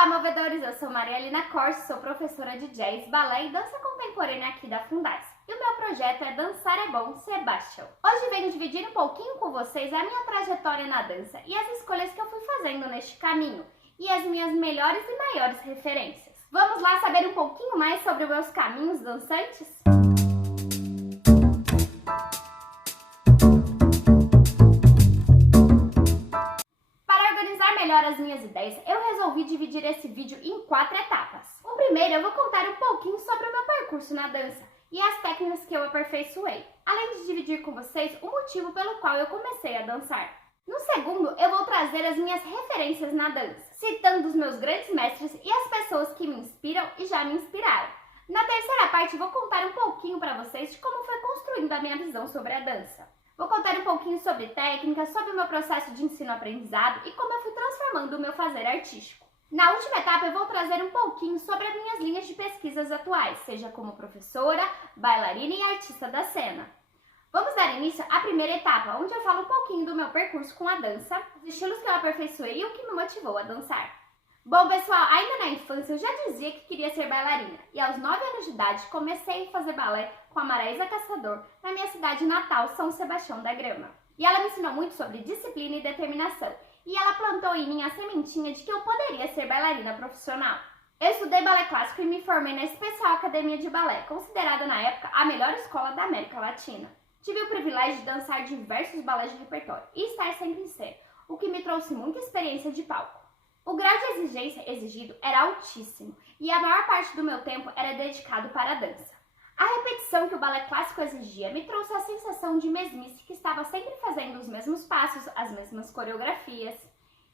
Olá, movedores! Eu sou Marialina Corsi, sou professora de jazz, balé e dança contemporânea aqui da Fundaz. E o meu projeto é Dançar é Bom, Sebastião. Hoje venho dividir um pouquinho com vocês a minha trajetória na dança e as escolhas que eu fui fazendo neste caminho, e as minhas melhores e maiores referências. Vamos lá saber um pouquinho mais sobre os meus caminhos dançantes? Melhor as minhas ideias, eu resolvi dividir esse vídeo em 4 etapas. O primeiro, eu vou contar um pouquinho sobre o meu percurso na dança e as técnicas que eu aperfeiçoei, além de dividir com vocês o motivo pelo qual eu comecei a dançar. No segundo, eu vou trazer as minhas referências na dança, citando os meus grandes mestres e as pessoas que me inspiram e já me inspiraram. Na terceira parte, vou contar um pouquinho para vocês de como foi construindo a minha visão sobre a dança. Vou contar um pouquinho sobre técnica, sobre o meu processo de ensino-aprendizado e como eu fui transformando o meu fazer artístico. Na última etapa, eu vou trazer um pouquinho sobre as minhas linhas de pesquisas atuais, seja como professora, bailarina e artista da cena. Vamos dar início à primeira etapa, onde eu falo um pouquinho do meu percurso com a dança, os estilos que eu aperfeiçoei e o que me motivou a dançar. Bom, pessoal, ainda na infância eu já dizia que queria ser bailarina e aos 9 anos de idade comecei a fazer balé com a Maraísa Caçador na minha cidade natal, São Sebastião da Grama. E ela me ensinou muito sobre disciplina e determinação e ela plantou em mim a sementinha de que eu poderia ser bailarina profissional. Eu estudei balé clássico e me formei na Especial Academia de Balé, considerada na época a melhor escola da América Latina. Tive o privilégio de dançar diversos balés de repertório e estar sempre em cena, o que me trouxe muita experiência de palco. O grau de exigência exigido era altíssimo e a maior parte do meu tempo era dedicado para a dança. A repetição que o balé clássico exigia me trouxe a sensação de mesmice que estava sempre fazendo os mesmos passos, as mesmas coreografias.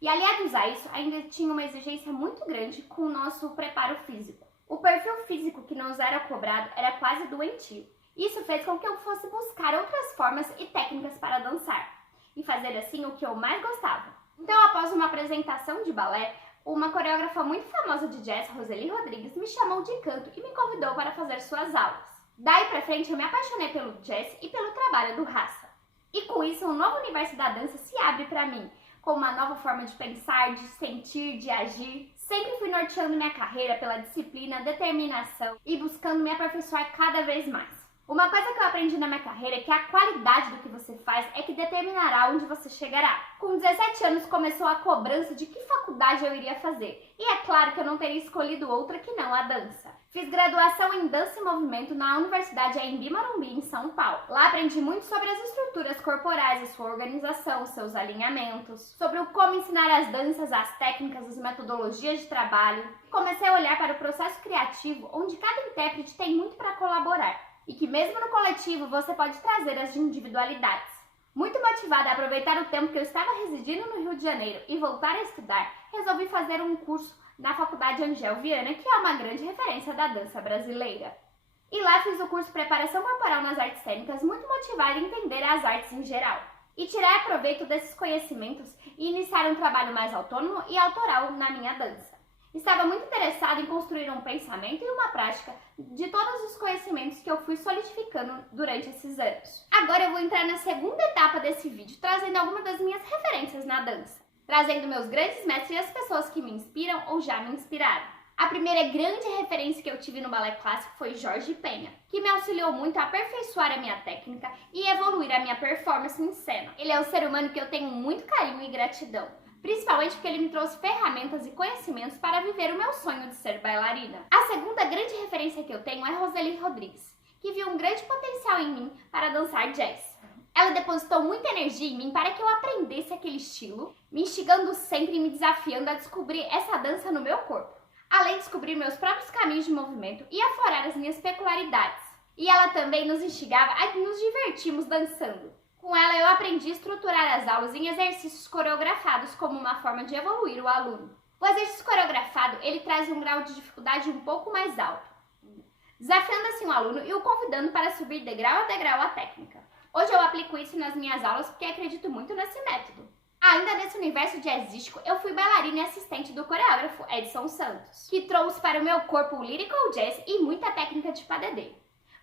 E aliados a isso, ainda tinha uma exigência muito grande com o nosso preparo físico. O perfil físico que nos era cobrado era quase doentio. Isso fez com que eu fosse buscar outras formas e técnicas para dançar e fazer assim o que eu mais gostava. Então, após uma apresentação de balé, uma coreógrafa muito famosa de jazz, Roseli Rodrigues, me chamou de canto e me convidou para fazer suas aulas. Daí pra frente, eu me apaixonei pelo jazz e pelo trabalho do Raça. E com isso, um novo universo da dança se abre para mim, com uma nova forma de pensar, de sentir, de agir. Sempre fui norteando minha carreira pela disciplina, determinação e buscando me aperfeiçoar cada vez mais. Uma coisa que eu aprendi na minha carreira é que a qualidade do que você faz é que determinará onde você chegará. Com 17 anos começou a cobrança de que faculdade eu iria fazer. E é claro que eu não teria escolhido outra que não a dança. Fiz graduação em dança e movimento na Universidade Anhembi Morumbi, em São Paulo. Lá aprendi muito sobre as estruturas corporais, a sua organização, os seus alinhamentos, sobre o como ensinar as danças, as técnicas, as metodologias de trabalho. Comecei a olhar para o processo criativo, onde cada intérprete tem muito para colaborar. E que mesmo no coletivo você pode trazer as individualidades. Muito motivada a aproveitar o tempo que eu estava residindo no Rio de Janeiro e voltar a estudar, resolvi fazer um curso na Faculdade Angel Viana, que é uma grande referência da dança brasileira. E lá fiz o curso Preparação Corporal nas Artes Cênicas, muito motivada a entender as artes em geral. E tirar proveito desses conhecimentos e iniciar um trabalho mais autônomo e autoral na minha dança. Estava muito interessada em construir um pensamento e uma prática de todos os conhecimentos que eu fui solidificando durante esses anos. Agora eu vou entrar na segunda etapa desse vídeo, trazendo algumas das minhas referências na dança, trazendo meus grandes mestres e as pessoas que me inspiram ou já me inspiraram. A primeira grande referência que eu tive no balé clássico foi Jorge Penha, que me auxiliou muito a aperfeiçoar a minha técnica e evoluir a minha performance em cena. Ele é um ser humano que eu tenho muito carinho e gratidão. Principalmente porque ele me trouxe ferramentas e conhecimentos para viver o meu sonho de ser bailarina. A segunda grande referência que eu tenho é Roseli Rodrigues, que viu um grande potencial em mim para dançar jazz. Ela depositou muita energia em mim para que eu aprendesse aquele estilo, me instigando sempre e me desafiando a descobrir essa dança no meu corpo, além de descobrir meus próprios caminhos de movimento e aflorar as minhas peculiaridades. E ela também nos instigava a nos divertirmos dançando. Com ela, eu aprendi a estruturar as aulas em exercícios coreografados como uma forma de evoluir o aluno. O exercício coreografado, ele traz um grau de dificuldade um pouco mais alto, desafiando assim o aluno e o convidando para subir degrau a degrau a técnica. Hoje eu aplico isso nas minhas aulas porque acredito muito nesse método. Ainda nesse universo jazzístico, eu fui bailarina e assistente do coreógrafo Edson Santos, que trouxe para o meu corpo o lyrical jazz e muita técnica de padedê.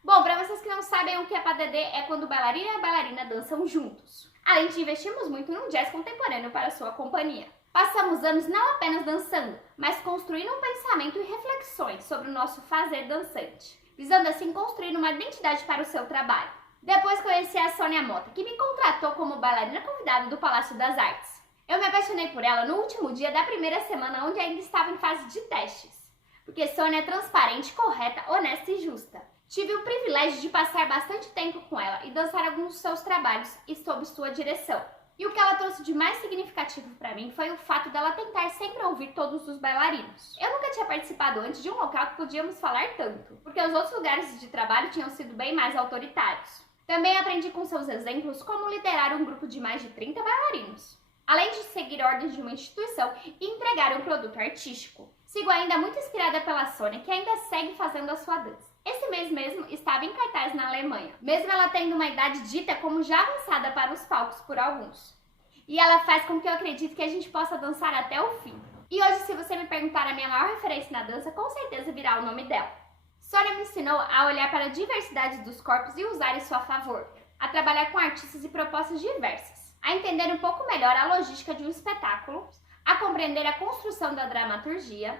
Bom, para vocês que não sabem o que é padedê, é quando o bailarino e a bailarina dançam juntos. Além de investirmos muito no jazz contemporâneo para sua companhia. Passamos anos não apenas dançando, mas construindo um pensamento e reflexões sobre o nosso fazer dançante, visando assim construir uma identidade para o seu trabalho. Depois conheci a Sônia Mota, que me contratou como bailarina convidada do Palácio das Artes. Eu me apaixonei por ela no último dia da primeira semana, onde ainda estava em fase de testes, porque Sônia é transparente, correta, honesta e justa. Tive o privilégio de passar bastante tempo com ela e dançar alguns dos seus trabalhos e sob sua direção. E o que ela trouxe de mais significativo para mim foi o fato dela tentar sempre ouvir todos os bailarinos. Eu nunca tinha participado antes de um local que podíamos falar tanto, porque os outros lugares de trabalho tinham sido bem mais autoritários. Também aprendi com seus exemplos como liderar um grupo de mais de 30 bailarinos, além de seguir ordens de uma instituição e entregar um produto artístico. Sigo ainda muito inspirada pela Sônia, que ainda segue fazendo a sua dança. Esse mês mesmo estava em cartaz na Alemanha, mesmo ela tendo uma idade dita como já avançada para os palcos por alguns. E ela faz com que eu acredite que a gente possa dançar até o fim. E hoje, se você me perguntar a minha maior referência na dança, com certeza virá o nome dela. Sônia me ensinou a olhar para a diversidade dos corpos e usar isso a favor, a trabalhar com artistas e propostas diversas, a entender um pouco melhor a logística de um espetáculo, a compreender a construção da dramaturgia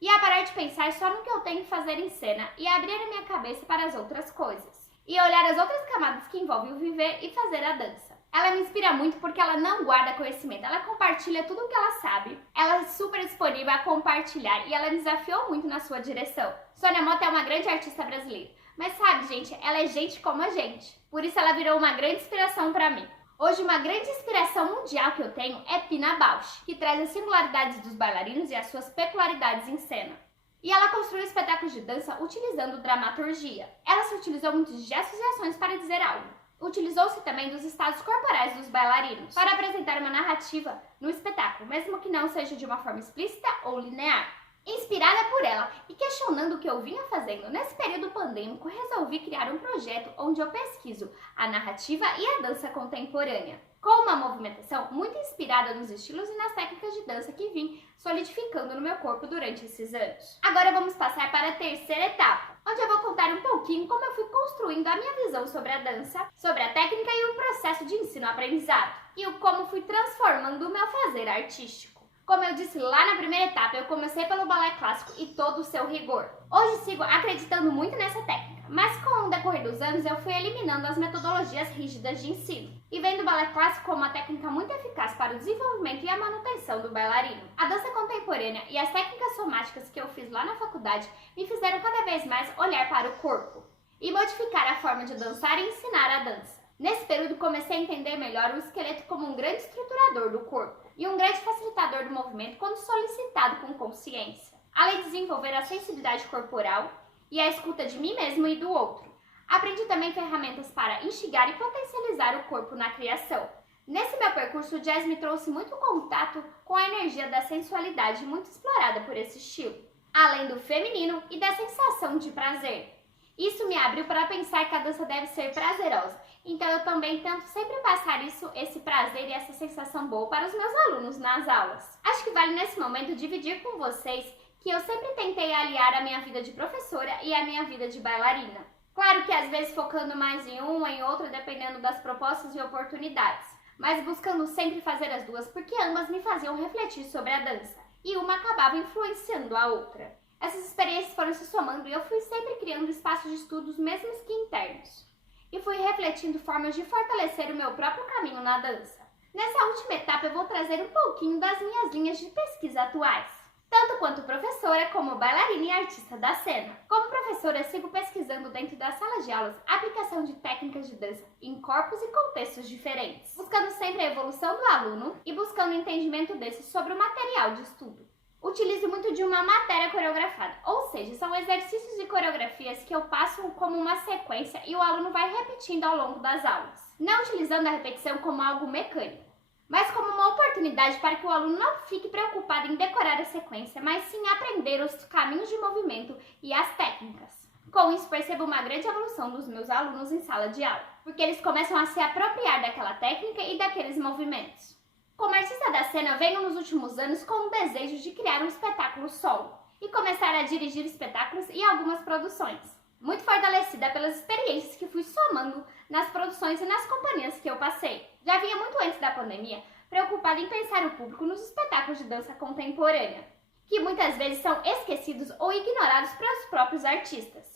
e a parar de pensar só no que eu tenho que fazer em cena e abrir a minha cabeça para as outras coisas e olhar as outras camadas que envolvem o viver e fazer a dança. Ela me inspira muito porque ela não guarda conhecimento, ela compartilha tudo o que ela sabe, ela é super disponível a compartilhar e ela me desafiou muito na sua direção. Sônia Mota é uma grande artista brasileira, mas sabe, gente, ela é gente como a gente, por isso ela virou uma grande inspiração para mim. Hoje, uma grande inspiração mundial que eu tenho é Pina Bausch, que traz as singularidades dos bailarinos e as suas peculiaridades em cena. E ela construiu espetáculos de dança utilizando dramaturgia. Ela se utilizou muitos gestos e ações para dizer algo. Utilizou-se também dos estados corporais dos bailarinos para apresentar uma narrativa no espetáculo, mesmo que não seja de uma forma explícita ou linear. Inspirada por ela e questionando o que eu vinha fazendo nesse período pandêmico, resolvi criar um projeto onde eu pesquiso a narrativa e a dança contemporânea, com uma movimentação muito inspirada nos estilos e nas técnicas de dança que vim solidificando no meu corpo durante esses anos. Agora vamos passar para a terceira etapa, onde eu vou contar um pouquinho como eu fui construindo a minha visão sobre a dança, sobre a técnica e o processo de ensino-aprendizado, e o como fui transformando o meu fazer artístico. Como eu disse lá na primeira etapa, eu comecei pelo balé clássico e todo o seu rigor. Hoje sigo acreditando muito nessa técnica, mas com o decorrer dos anos eu fui eliminando as metodologias rígidas de ensino e vendo o balé clássico como uma técnica muito eficaz para o desenvolvimento e a manutenção do bailarino. A dança contemporânea e as técnicas somáticas que eu fiz lá na faculdade me fizeram cada vez mais olhar para o corpo e modificar a forma de dançar e ensinar a dança. Nesse período comecei a entender melhor o esqueleto como um grande estruturador do corpo e um grande facilitador do movimento quando solicitado com consciência, além de desenvolver a sensibilidade corporal e a escuta de mim mesmo e do outro. Aprendi também ferramentas para instigar e potencializar o corpo na criação. Nesse meu percurso, o jazz me trouxe muito contato com a energia da sensualidade muito explorada por esse estilo, além do feminino e da sensação de prazer. Isso me abriu para pensar que a dança deve ser prazerosa, então eu também tento sempre passar esse prazer e essa sensação boa para os meus alunos nas aulas. Acho que vale nesse momento dividir com vocês que eu sempre tentei aliar a minha vida de professora e a minha vida de bailarina. Claro que às vezes focando mais em uma em outra, dependendo das propostas e oportunidades, mas buscando sempre fazer as duas porque ambas me faziam refletir sobre a dança e uma acabava influenciando a outra. Essas experiências foram se somando e eu fui sempre criando espaços de estudos, mesmo que internos. E fui refletindo formas de fortalecer o meu próprio caminho na dança. Nessa última etapa eu vou trazer um pouquinho das minhas linhas de pesquisa atuais, tanto quanto professora como bailarina e artista da cena. Como professora, sigo pesquisando dentro das salas de aulas a aplicação de técnicas de dança em corpos e contextos diferentes, buscando sempre a evolução do aluno e buscando o entendimento desse sobre o material de estudo. Utilizo muito de uma matéria coreografada, ou seja, são exercícios e coreografias que eu passo como uma sequência e o aluno vai repetindo ao longo das aulas, não utilizando a repetição como algo mecânico, mas como uma oportunidade para que o aluno não fique preocupado em decorar a sequência, mas sim aprender os caminhos de movimento e as técnicas. Com isso, percebo uma grande evolução dos meus alunos em sala de aula, porque eles começam a se apropriar daquela técnica e daqueles movimentos. Como artista da cena, venho nos últimos anos com o desejo de criar um espetáculo solo e começar a dirigir espetáculos e algumas produções, muito fortalecida pelas experiências que fui somando nas produções e nas companhias que eu passei. Já vinha muito antes da pandemia, preocupada em pensar o público nos espetáculos de dança contemporânea, que muitas vezes são esquecidos ou ignorados pelos próprios artistas.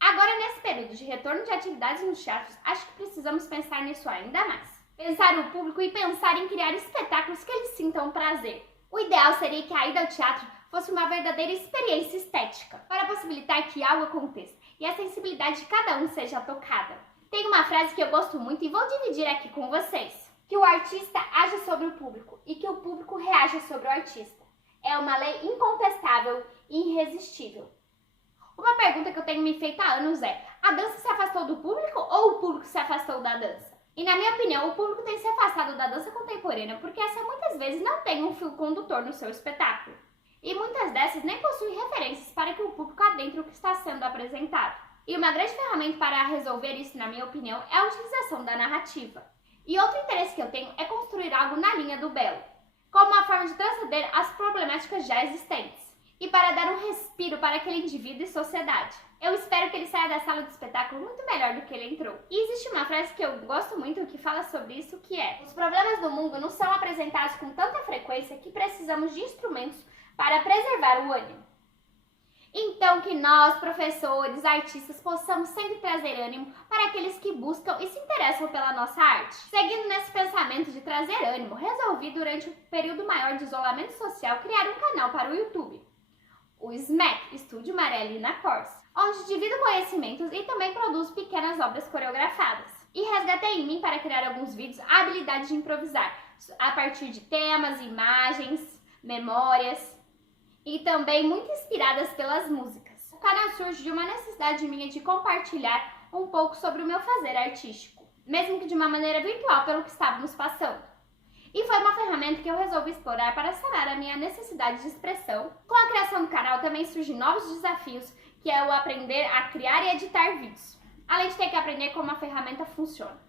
Agora, nesse período de retorno de atividades nos teatros, acho que precisamos pensar nisso ainda mais. Pensar no público e pensar em criar espetáculos que eles sintam prazer. O ideal seria que a ida ao teatro fosse uma verdadeira experiência estética, para possibilitar que algo aconteça e a sensibilidade de cada um seja tocada. Tem uma frase que eu gosto muito e vou dividir aqui com vocês: que o artista age sobre o público e que o público reaja sobre o artista. É uma lei incontestável e irresistível. Uma pergunta que eu tenho me feito há anos é: a dança se afastou do público ou o público se afastou da dança? E na minha opinião, o público tem se afastado da dança contemporânea porque essa muitas vezes não tem um fio condutor no seu espetáculo. E muitas dessas nem possuem referências para que o público adentre o que está sendo apresentado. E uma grande ferramenta para resolver isso, na minha opinião, é a utilização da narrativa. E outro interesse que eu tenho é construir algo na linha do belo, como uma forma de transcender as problemáticas já existentes, e para dar um respiro para aquele indivíduo e sociedade. Eu espero que ele saia da sala de espetáculo muito melhor do que ele entrou. E existe uma frase que eu gosto muito que fala sobre isso, que é: os problemas do mundo não são apresentados com tanta frequência que precisamos de instrumentos para preservar o ânimo. Então, que nós, professores, artistas, possamos sempre trazer ânimo para aqueles que buscam e se interessam pela nossa arte. Seguindo nesse pensamento de trazer ânimo, resolvi, durante o período maior de isolamento social, criar um canal para o YouTube, o SMAC, Estúdio Marialina Corse, onde divido conhecimentos e também produzo pequenas obras coreografadas. E resgatei em mim, para criar alguns vídeos, a habilidade de improvisar, a partir de temas, imagens, memórias, e também muito inspiradas pelas músicas. O canal surge de uma necessidade minha de compartilhar um pouco sobre o meu fazer artístico, mesmo que de uma maneira virtual pelo que estávamos passando. E foi uma ferramenta que eu resolvi explorar para sanar a minha necessidade de expressão. Com a criação do canal também surgem novos desafios, que é o aprender a criar e editar vídeos, além de ter que aprender como a ferramenta funciona.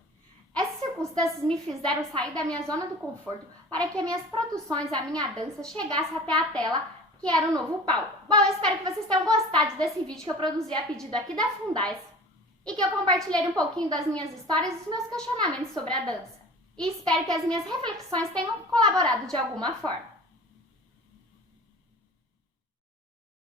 Essas circunstâncias me fizeram sair da minha zona do conforto para que as minhas produções, a minha dança, chegasse até a tela, que era o novo palco. Bom, eu espero que vocês tenham gostado desse vídeo que eu produzi a pedido aqui da Fundais e que eu compartilhei um pouquinho das minhas histórias e dos meus questionamentos sobre a dança. E espero que as minhas reflexões tenham colaborado de alguma forma.